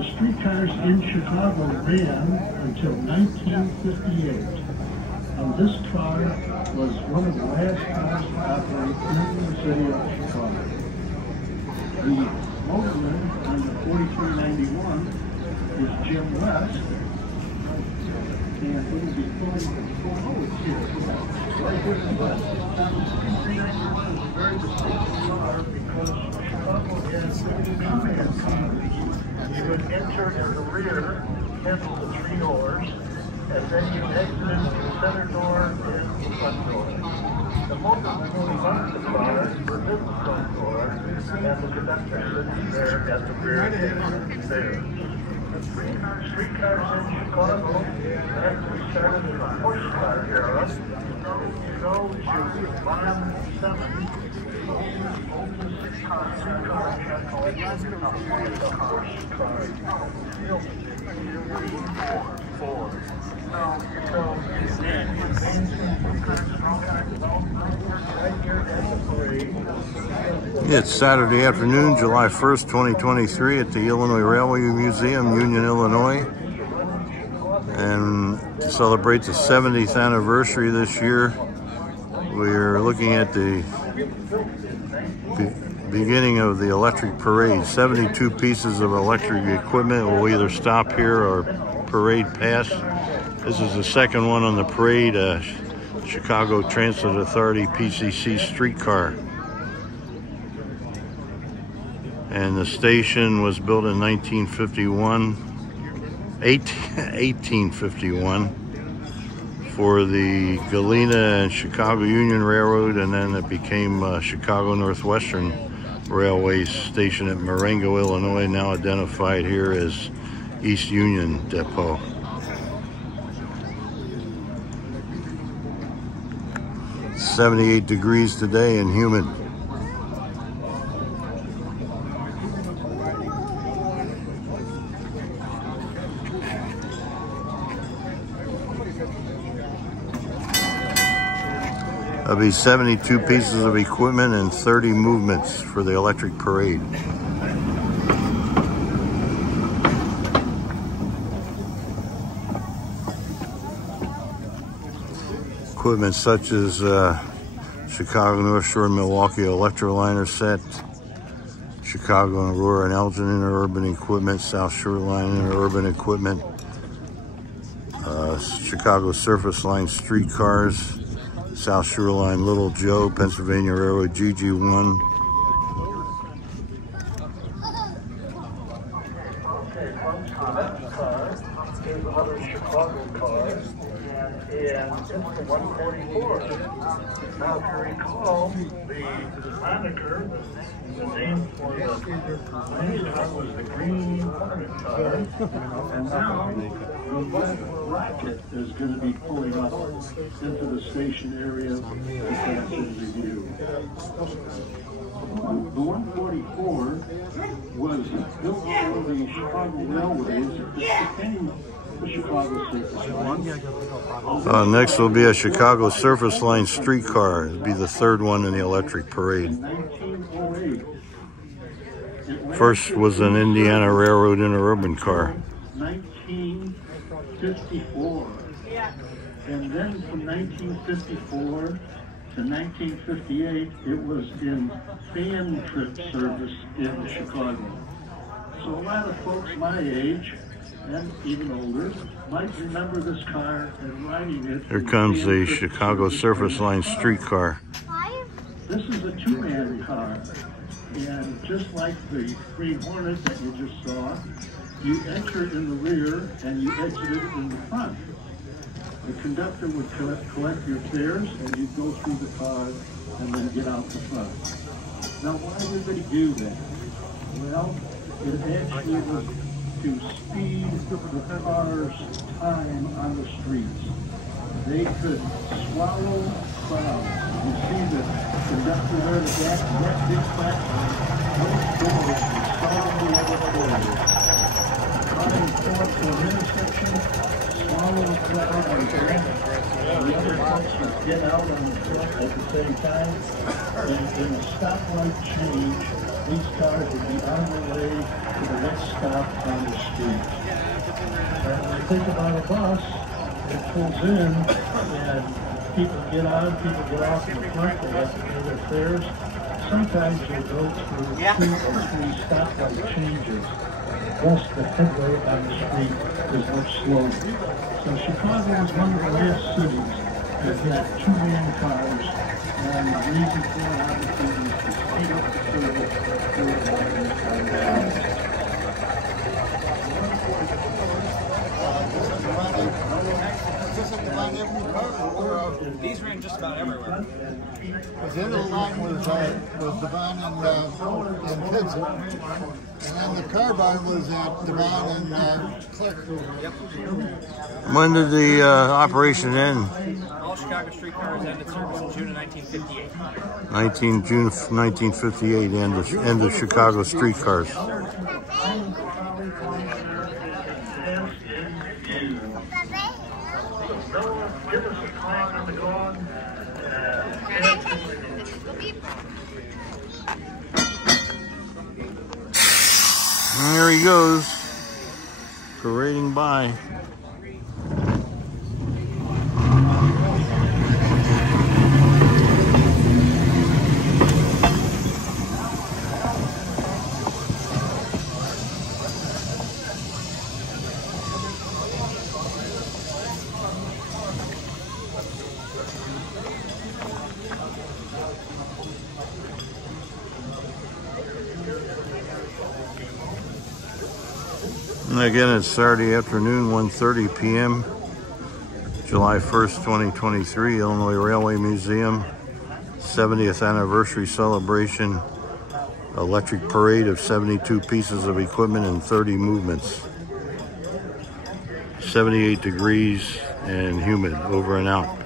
The streetcars in Chicago ran until 1958. And this car was one of the last cars to operate in the city of Chicago. The motorman on the 4391 is Jim West, and it will be forward here. Right here in the west. The 4391 is a very distinctive car because Chicago has command cars. You would enter in the rear, handle the three doors, and then you exit into the center door and the front door. The motorman only runs the car within the front door, and the conductor sits there at the rear gate there. Streetcars in Chicago actually started in the horsecar era. You know, to Line 7, oldest streetcar in Chicago is a horsecar. It's Saturday afternoon, July 1st, 2023 at the Illinois Railway Museum, Union, Illinois. And to celebrate the 70th anniversary this year, we're looking at the beginning of the electric parade. 72 pieces of electric equipment will either stop here or parade past. This is the second one on the parade, Chicago Transit Authority PCC streetcar. And the station was built in 1851 for the Galena and Chicago Union Railroad, and then it became Chicago Northwestern Railway Station at Marengo, Illinois, now identified here as East Union Depot. It's 78 degrees today and humid. There'll be 72 pieces of equipment and 30 movements for the electric parade. Equipment such as Chicago North Shore and Milwaukee Electroliner set, Chicago and Aurora and Elgin interurban equipment, South Shoreline interurban equipment, Chicago Surface Line streetcars, South Shoreline Little Joe, Pennsylvania Railroad GG1. There's another Chicago car, and it's the 144. Now, if you recall, the moniker, the name for the last car was the Green Hornet car, and now the red rocket is going to be pulling up into the station area to pass in review. The 144 was built for the Chicago Railways. It became the Chicago Surface Line. Next will be a Chicago Surface Line streetcar. It'll be the third one in the electric parade. In 1908. First was an Indiana Railroad interurban car. 1954. And then from 1954 to 1958, it was in fan trip service in Chicago. So a lot of folks my age, and even older, might remember this car and riding it. Here comes the Chicago Surface Line streetcar. This is a two-man car, and just like the Green Hornet that you just saw, you enter in the rear and you exit in the front. The conductor would collect your fares, and you'd go through the car and then get out the front. Now, why did they do that? Well, it actually was to speed the car's time on the streets. They could swallow crowds. You see the conductor there in the back, that big platform, those doors were solidly overloaded. Coming forward to an intersection, swallow the crowd on the back. The other folks would get out on the front at the same time. And in a stoplight change, these cars would be on their way to the next stop on the street. And when you think about a bus, it pulls in and people get on, people get off in the front, they have to pay their fares. Sometimes they go through 2 or 3 stoplight changes. Thus, the headway on the street is much slower. So Chicago is one of the last cities that had 2-lane cars, and the reason for it obviously is to speed up the service for the riders on the lines. These ran just about everywhere. Because the end of the line was Devon and Kitson, and then the carbine was at Devon and Click. Yep. When did the operation end? All Chicago streetcars ended service in June of 1958. June 1958, end of Chicago streetcars. Give us a call on the dog. There he goes, parading by. And again, it's Saturday afternoon, 1:30 p.m., July 1st, 2023, Illinois Railway Museum, 70th anniversary celebration, electric parade of 72 pieces of equipment and 30 movements. 78 degrees and humid, over and out.